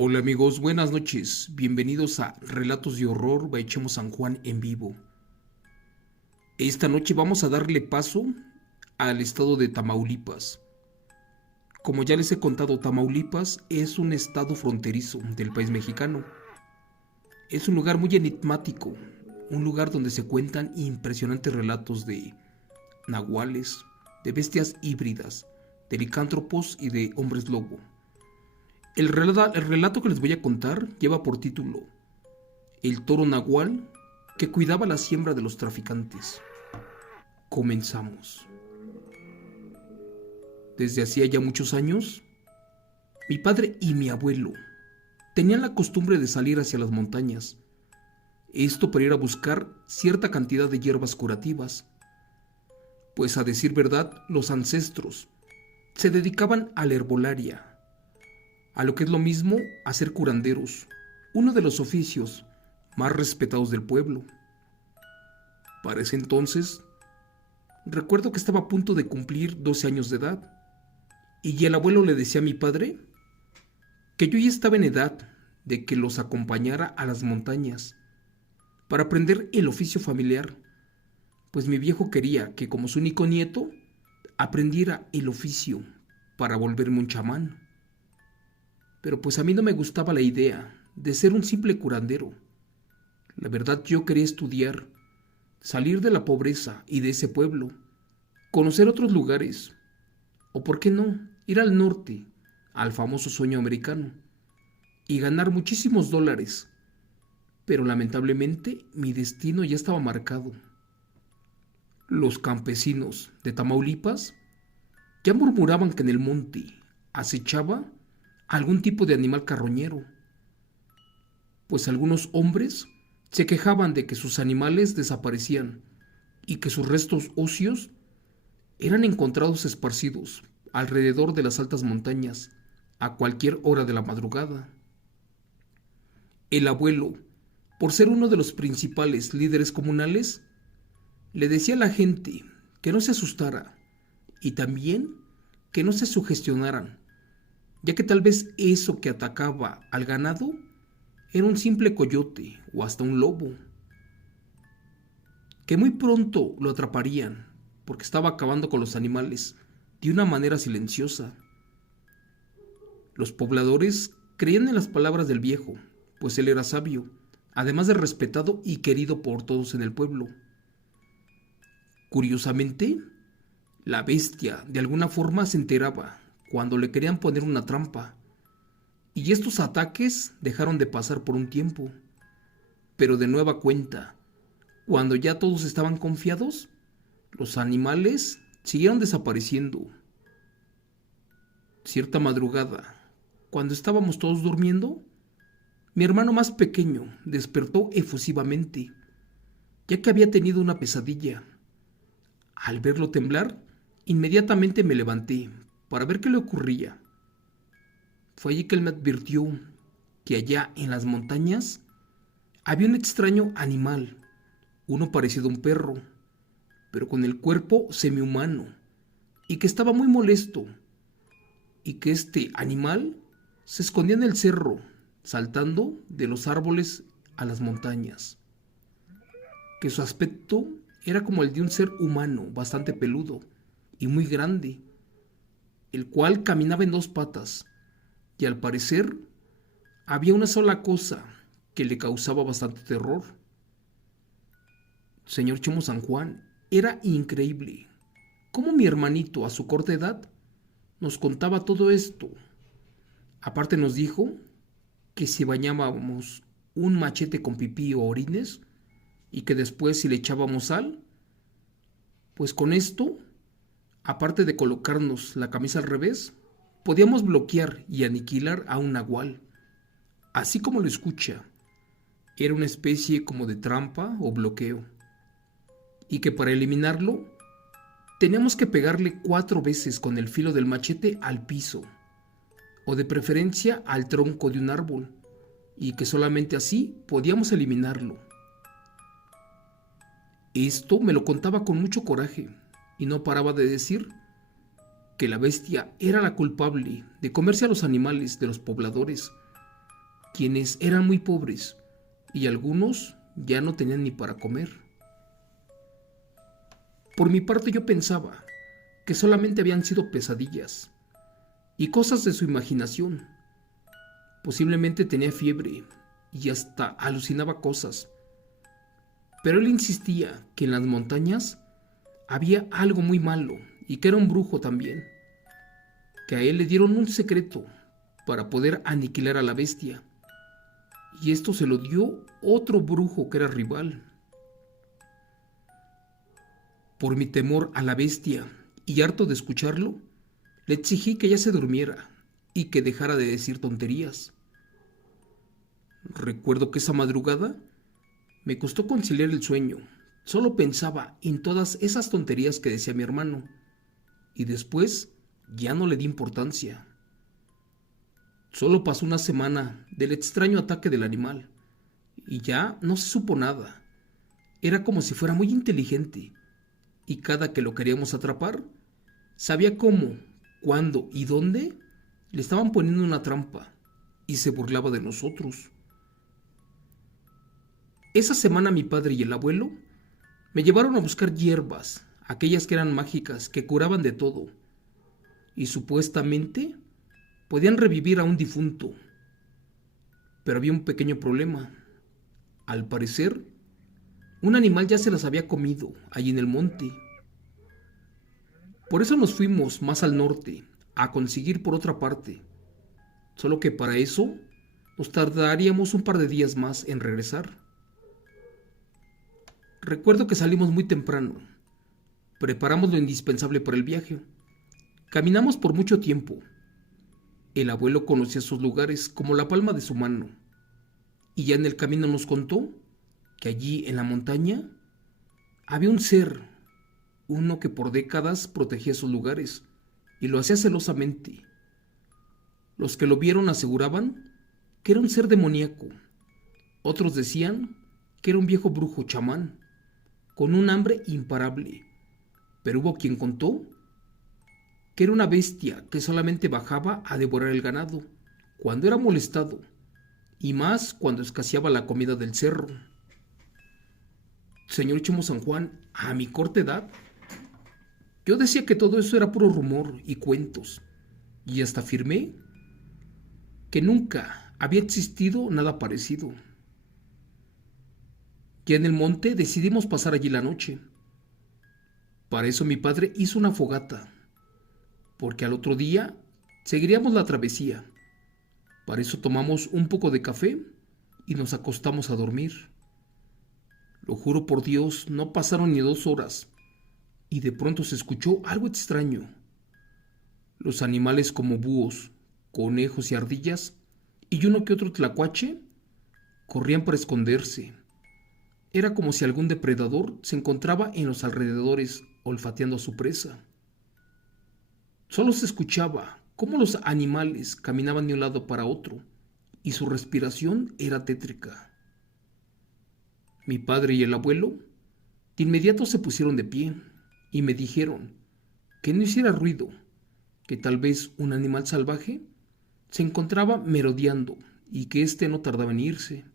Hola amigos, buenas noches. Bienvenidos a Relatos de Horror by Chemo San Juan en vivo. Esta noche vamos a darle paso al estado de Tamaulipas. Como ya les he contado, Tamaulipas es un estado fronterizo del país mexicano. Es un lugar muy enigmático, un lugar donde se cuentan impresionantes relatos de nahuales, de bestias híbridas, de licántropos y de hombres lobo. El relato que les voy a contar lleva por título El toro nahual que cuidaba la siembra de los traficantes. Comenzamos. Desde hacía ya muchos años, mi padre y mi abuelo tenían la costumbre de salir hacia las montañas, esto para ir a buscar cierta cantidad de hierbas curativas, pues a decir verdad, los ancestros se dedicaban a la herbolaria, a lo que es lo mismo a ser curanderos, uno de los oficios más respetados del pueblo. Para ese entonces, recuerdo que estaba a punto de cumplir 12 años de edad, y el abuelo le decía a mi padre que yo ya estaba en edad de que los acompañara a las montañas para aprender el oficio familiar, pues mi viejo quería que como su único nieto aprendiera el oficio para volverme un chamán. Pero pues a mí no me gustaba la idea de ser un simple curandero. La verdad, yo quería estudiar, salir de la pobreza y de ese pueblo, conocer otros lugares, o por qué no, ir al norte, al famoso sueño americano, y ganar muchísimos dólares. Pero lamentablemente mi destino ya estaba marcado. Los campesinos de Tamaulipas ya murmuraban que en el monte acechaba algún tipo de animal carroñero, pues algunos hombres se quejaban de que sus animales desaparecían y que sus restos óseos eran encontrados esparcidos alrededor de las altas montañas a cualquier hora de la madrugada. El abuelo, por ser uno de los principales líderes comunales, le decía a la gente que no se asustara y también que no se sugestionaran, ya que tal vez eso que atacaba al ganado era un simple coyote o hasta un lobo, que muy pronto lo atraparían porque estaba acabando con los animales de una manera silenciosa. Los pobladores creían en las palabras del viejo, pues él era sabio, además de respetado y querido por todos en el pueblo. Curiosamente, la bestia de alguna forma se enteraba cuando le querían poner una trampa, y estos ataques dejaron de pasar por un tiempo. Pero de nueva cuenta, cuando ya todos estaban confiados, los animales siguieron desapareciendo. Cierta madrugada, cuando estábamos todos durmiendo, mi hermano más pequeño despertó efusivamente, ya que había tenido una pesadilla. Al verlo temblar, inmediatamente me levanté para ver qué le ocurría. Fue allí que él me advirtió que allá en las montañas había un extraño animal, uno parecido a un perro, pero con el cuerpo semihumano, y que estaba muy molesto, y que este animal se escondía en el cerro, saltando de los árboles a las montañas, que su aspecto era como el de un ser humano bastante peludo y muy grande, el cual caminaba en dos patas, y al parecer había una sola cosa que le causaba bastante terror. Señor Chemo San Juan, era increíble cómo mi hermanito a su corta edad nos contaba todo esto. Aparte nos dijo que si bañábamos un machete con pipí o orines y que después si le echábamos sal, pues con esto, aparte de colocarnos la camisa al revés, podíamos bloquear y aniquilar a un nahual. Así como lo escucha, era una especie como de trampa o bloqueo, y que para eliminarlo teníamos que pegarle 4 veces con el filo del machete al piso, o de preferencia al tronco de un árbol, y que solamente así podíamos eliminarlo. Esto me lo contaba con mucho coraje, y no paraba de decir que la bestia era la culpable de comerse a los animales de los pobladores, quienes eran muy pobres y algunos ya no tenían ni para comer. Por mi parte yo pensaba que solamente habían sido pesadillas y cosas de su imaginación. Posiblemente tenía fiebre y hasta alucinaba cosas. Pero él insistía que en las montañas había algo muy malo y que era un brujo también. Que a él le dieron un secreto para poder aniquilar a la bestia. Y esto se lo dio otro brujo que era rival. Por mi temor a la bestia y harto de escucharlo, le exigí que ya se durmiera y que dejara de decir tonterías. Recuerdo que esa madrugada me costó conciliar el sueño. Solo pensaba en todas esas tonterías que decía mi hermano. Y después ya no le di importancia. Solo pasó una semana del extraño ataque del animal y ya no se supo nada. Era como si fuera muy inteligente y cada que lo queríamos atrapar, sabía cómo, cuándo y dónde le estaban poniendo una trampa y se burlaba de nosotros. Esa semana mi padre y el abuelo me llevaron a buscar hierbas, aquellas que eran mágicas, que curaban de todo y supuestamente podían revivir a un difunto. Pero había un pequeño problema. Al parecer, un animal ya se las había comido allí en el monte. Por eso nos fuimos más al norte, a conseguir por otra parte. Solo que para eso nos tardaríamos un par de días más en regresar. Recuerdo que salimos muy temprano. Preparamos lo indispensable para el viaje. Caminamos por mucho tiempo. El abuelo conocía esos lugares como la palma de su mano. Y ya en el camino nos contó que allí en la montaña había un ser, uno que por décadas protegía esos lugares y lo hacía celosamente. Los que lo vieron aseguraban que era un ser demoníaco. Otros decían que era un viejo brujo chamán, con un hambre imparable. Pero hubo quien contó que era una bestia que solamente bajaba a devorar el ganado cuando era molestado, y más cuando escaseaba la comida del cerro. Señor Chimo San Juan, a mi corta edad, yo decía que todo eso era puro rumor y cuentos, y hasta afirmé que nunca había existido nada parecido. Ya en el monte decidimos pasar allí la noche. Para eso mi padre hizo una fogata, porque al otro día seguiríamos la travesía. Para eso tomamos un poco de café y nos acostamos a dormir. Lo juro por Dios, no pasaron ni 2 horas y de pronto se escuchó algo extraño. Los animales como búhos, conejos y ardillas y uno que otro tlacuache corrían para esconderse. Era como si algún depredador se encontraba en los alrededores olfateando a su presa. Solo se escuchaba cómo los animales caminaban de un lado para otro y su respiración era tétrica. Mi padre y el abuelo de inmediato se pusieron de pie y me dijeron que no hiciera ruido, que tal vez un animal salvaje se encontraba merodeando y que éste no tardaba en irse.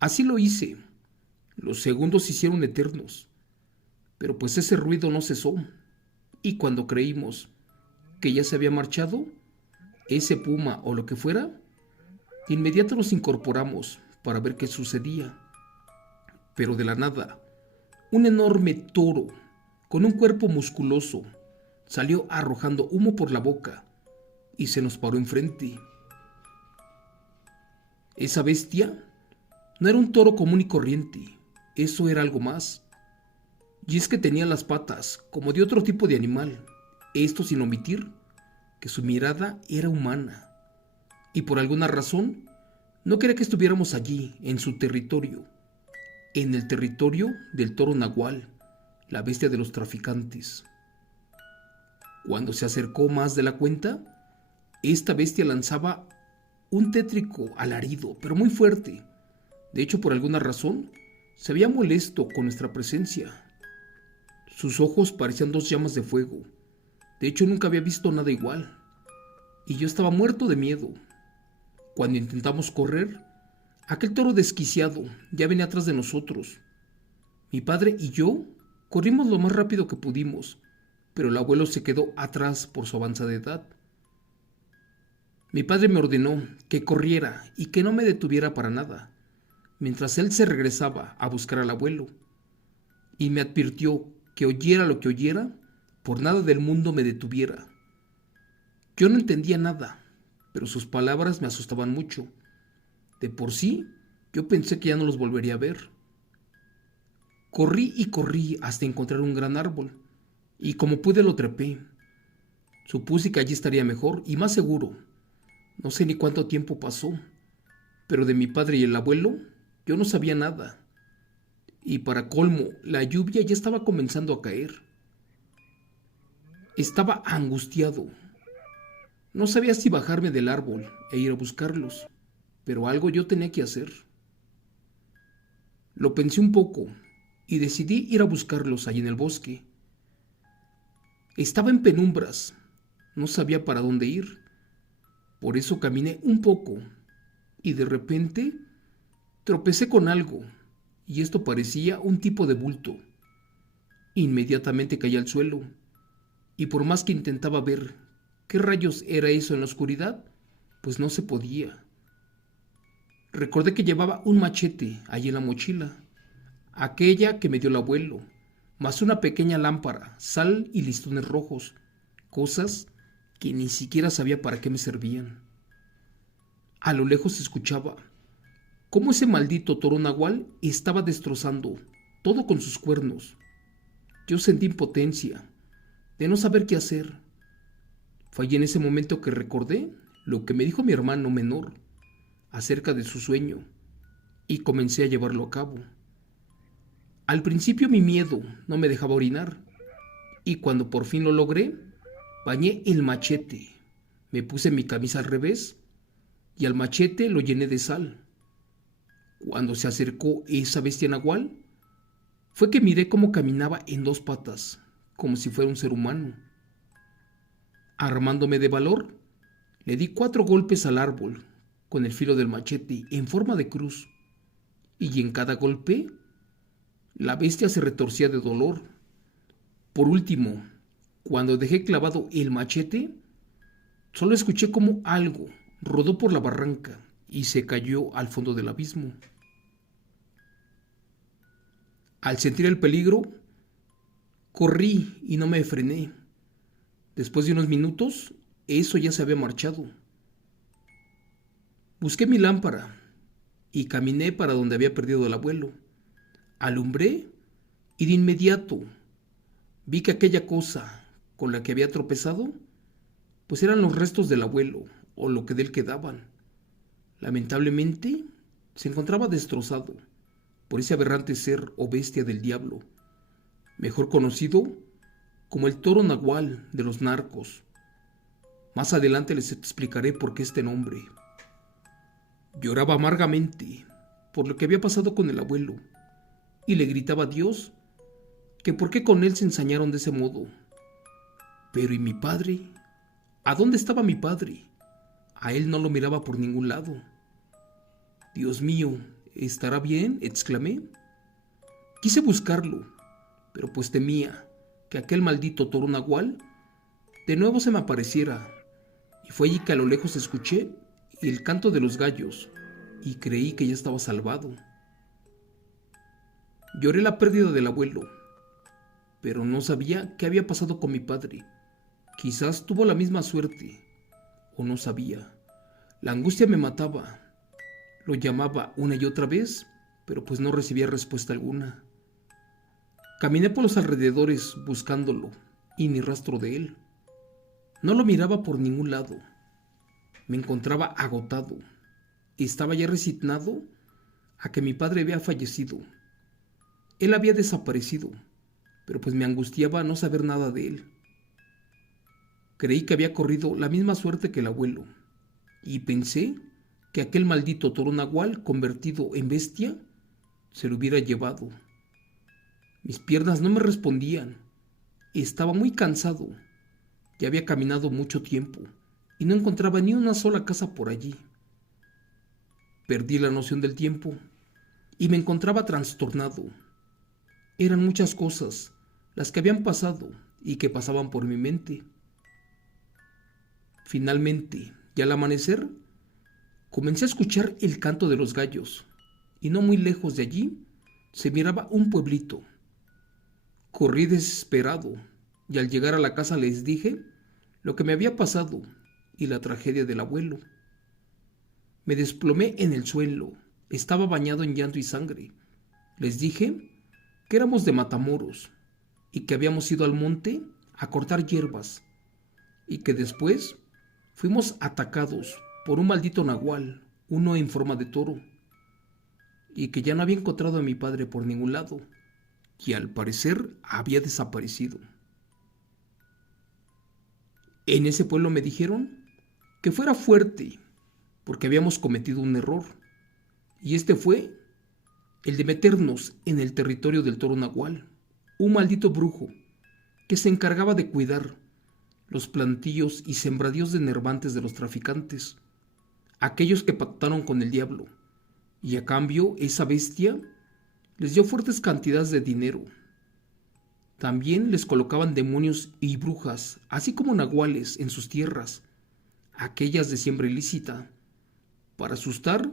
Así lo hice. Los segundos se hicieron eternos, pero pues ese ruido no cesó, y cuando creímos que ya se había marchado, ese puma o lo que fuera, de inmediato nos incorporamos para ver qué sucedía. Pero de la nada, un enorme toro, con un cuerpo musculoso, salió arrojando humo por la boca y se nos paró enfrente. Esa bestia no era un toro común y corriente, eso era algo más. Y es que tenía las patas como de otro tipo de animal, esto sin omitir que su mirada era humana. Y por alguna razón, no quería que estuviéramos allí, en su territorio, en el territorio del toro nahual, la bestia de los traficantes. Cuando se acercó más de la cuenta, esta bestia lanzaba un tétrico alarido, pero muy fuerte. De hecho, por alguna razón, se veía molesto con nuestra presencia. Sus ojos parecían 2 llamas de fuego. De hecho, nunca había visto nada igual. Y yo estaba muerto de miedo. Cuando intentamos correr, aquel toro desquiciado ya venía atrás de nosotros. Mi padre y yo corrimos lo más rápido que pudimos, pero el abuelo se quedó atrás por su avanzada edad. Mi padre me ordenó que corriera y que no me detuviera para nada, mientras él se regresaba a buscar al abuelo, y me advirtió que oyera lo que oyera, por nada del mundo me detuviera. Yo no entendía nada, pero sus palabras me asustaban mucho. De por sí, yo pensé que ya no los volvería a ver. Corrí y corrí hasta encontrar un gran árbol, y como pude lo trepé. Supuse que allí estaría mejor y más seguro. No sé ni cuánto tiempo pasó, pero de mi padre y el abuelo yo no sabía nada. Y para colmo, la lluvia ya estaba comenzando a caer. Estaba angustiado. No sabía si bajarme del árbol e ir a buscarlos, pero algo yo tenía que hacer. Lo pensé un poco y decidí ir a buscarlos allí en el bosque. Estaba en penumbras, no sabía para dónde ir. Por eso caminé un poco y de repente tropecé con algo, y esto parecía un tipo de bulto. Inmediatamente caí al suelo, y por más que intentaba ver qué rayos era eso en la oscuridad, pues no se podía. Recordé que llevaba un machete allí en la mochila, aquella que me dio el abuelo, más una pequeña lámpara, sal y listones rojos, cosas que ni siquiera sabía para qué me servían. A lo lejos se escuchaba cómo ese maldito toro nahual estaba destrozando todo con sus cuernos. Yo sentí impotencia, de no saber qué hacer. Fue allí en ese momento que recordé lo que me dijo mi hermano menor acerca de su sueño y comencé a llevarlo a cabo. Al principio mi miedo no me dejaba orinar, y cuando por fin lo logré, bañé el machete, me puse mi camisa al revés y al machete lo llené de sal. Cuando se acercó esa bestia nahual, fue que miré cómo caminaba en dos patas, como si fuera un ser humano. Armándome de valor, le di 4 golpes al árbol con el filo del machete en forma de cruz, y en cada golpe la bestia se retorcía de dolor. Por último, cuando dejé clavado el machete, solo escuché como algo rodó por la barranca y se cayó al fondo del abismo. Al sentir el peligro, corrí y no me frené. Después de unos minutos, eso ya se había marchado. Busqué mi lámpara y caminé para donde había perdido el abuelo. Alumbré y de inmediato vi que aquella cosa con la que había tropezado, pues eran los restos del abuelo o lo que de él quedaban. Lamentablemente, se encontraba destrozado por ese aberrante ser o bestia del diablo, mejor conocido como el toro nahual de los narcos. Más adelante les explicaré por qué este nombre. Lloraba amargamente por lo que había pasado con el abuelo y le gritaba a Dios que por qué con él se ensañaron de ese modo. Pero ¿y mi padre? ¿A dónde estaba mi padre? A él no lo miraba por ningún lado. Dios mío, ¿estará bien?, exclamé. Quise buscarlo, pero pues temía que aquel maldito toro nahual de nuevo se me apareciera, y fue allí que a lo lejos escuché el canto de los gallos y creí que ya estaba salvado. Lloré la pérdida del abuelo, pero no sabía qué había pasado con mi padre. Quizás tuvo la misma suerte, o no sabía. La angustia me mataba. Lo llamaba una y otra vez, pero pues no recibía respuesta alguna. Caminé por los alrededores buscándolo, y ni rastro de él. No lo miraba por ningún lado. Me encontraba agotado. Estaba ya resignado a que mi padre había fallecido. Él había desaparecido, pero pues me angustiaba no saber nada de él. Creí que había corrido la misma suerte que el abuelo, y pensé que aquel maldito toro nahual convertido en bestia se lo hubiera llevado. Mis piernas no me respondían. Estaba muy cansado. Ya había caminado mucho tiempo y no encontraba ni una sola casa por allí. Perdí la noción del tiempo y me encontraba trastornado. Eran muchas cosas las que habían pasado y que pasaban por mi mente. Finalmente, y al amanecer, comencé a escuchar el canto de los gallos, y no muy lejos de allí se miraba un pueblito. Corrí desesperado, y al llegar a la casa les dije lo que me había pasado y la tragedia del abuelo. Me desplomé en el suelo, estaba bañado en llanto y sangre. Les dije que éramos de Matamoros y que habíamos ido al monte a cortar hierbas y que después fuimos atacados por un maldito nahual, uno en forma de toro, y que ya no había encontrado a mi padre por ningún lado, y al parecer había desaparecido. En ese pueblo me dijeron que fuera fuerte, porque habíamos cometido un error, y este fue el de meternos en el territorio del toro nahual, un maldito brujo que se encargaba de cuidar los plantíos y sembradíos de nervantes de los traficantes, aquellos que pactaron con el diablo, y a cambio esa bestia les dio fuertes cantidades de dinero. También les colocaban demonios y brujas, así como nahuales en sus tierras, aquellas de siembra ilícita, para asustar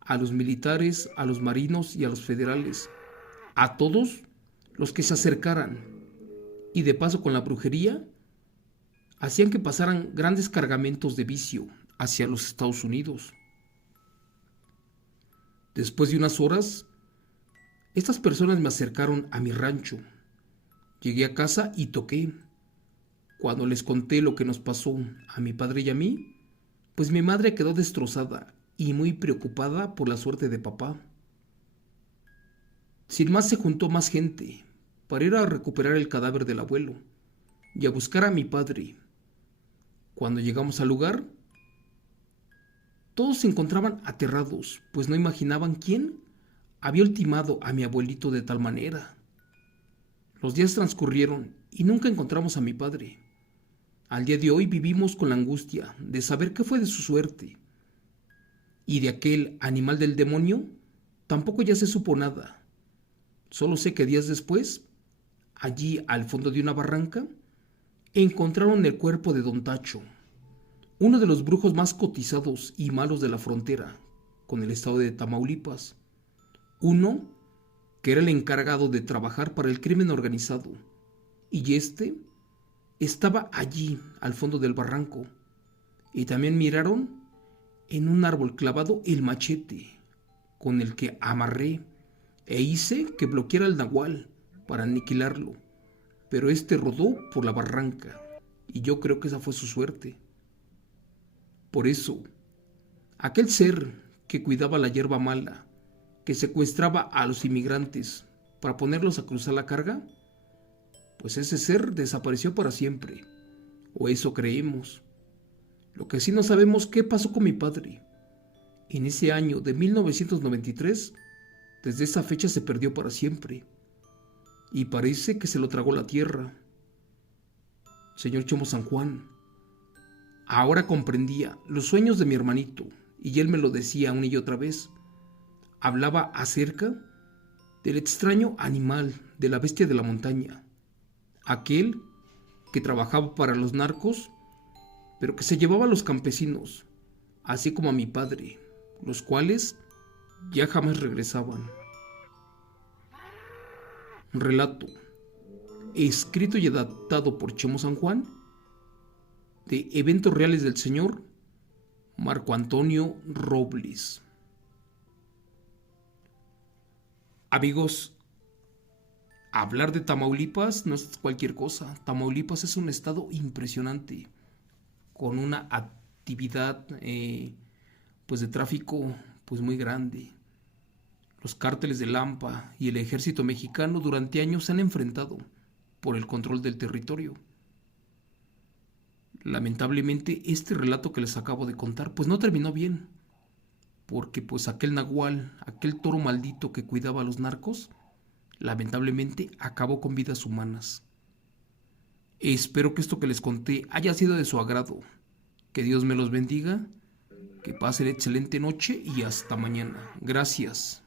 a los militares, a los marinos y a los federales, a todos los que se acercaran, y de paso con la brujería hacían que pasaran grandes cargamentos de vicio hacia los Estados Unidos. Después de unas horas, estas personas me acercaron a mi rancho. Llegué a casa y toqué. Cuando les conté lo que nos pasó a mi padre y a mí, pues mi madre quedó destrozada y muy preocupada por la suerte de papá. Sin más se juntó más gente para ir a recuperar el cadáver del abuelo y a buscar a mi padre. Cuando llegamos al lugar, todos se encontraban aterrados, pues no imaginaban quién había ultimado a mi abuelito de tal manera. Los días transcurrieron y nunca encontramos a mi padre. Al día de hoy vivimos con la angustia de saber qué fue de su suerte. Y de aquel animal del demonio tampoco ya se supo nada. Solo sé que días después, allí al fondo de una barranca, encontraron el cuerpo de Don Tacho, uno de los brujos más cotizados y malos de la frontera con el estado de Tamaulipas. Uno que era el encargado de trabajar para el crimen organizado, y este estaba allí al fondo del barranco. Y también miraron en un árbol clavado el machete con el que amarré e hice que bloqueara al nahual para aniquilarlo, pero este rodó por la barranca y yo creo que esa fue su suerte. Por eso, aquel ser que cuidaba la hierba mala, que secuestraba a los inmigrantes para ponerlos a cruzar la carga, pues ese ser desapareció para siempre, o eso creemos. Lo que sí no sabemos qué pasó con mi padre. En ese año de 1993, desde esa fecha se perdió para siempre, y parece que se lo tragó la tierra. Señor Chemo San Juan, ahora comprendía los sueños de mi hermanito, y él me lo decía una y otra vez. Hablaba acerca del extraño animal, de la bestia de la montaña, aquel que trabajaba para los narcos, pero que se llevaba a los campesinos, así como a mi padre, los cuales ya jamás regresaban. Relato, escrito y adaptado por Chemo San Juan, de Eventos Reales del Señor, Marco Antonio Robles. Amigos, hablar de Tamaulipas no es cualquier cosa. Tamaulipas es un estado impresionante, con una actividad pues de tráfico pues muy grande. Los cárteles de Lampa y el ejército mexicano durante años se han enfrentado por el control del territorio. Lamentablemente este relato que les acabo de contar pues no terminó bien, porque pues aquel nahual, aquel toro maldito que cuidaba a los narcos, lamentablemente acabó con vidas humanas. Espero que esto que les conté haya sido de su agrado. Que Dios me los bendiga Que pasen excelente noche y hasta mañana. Gracias.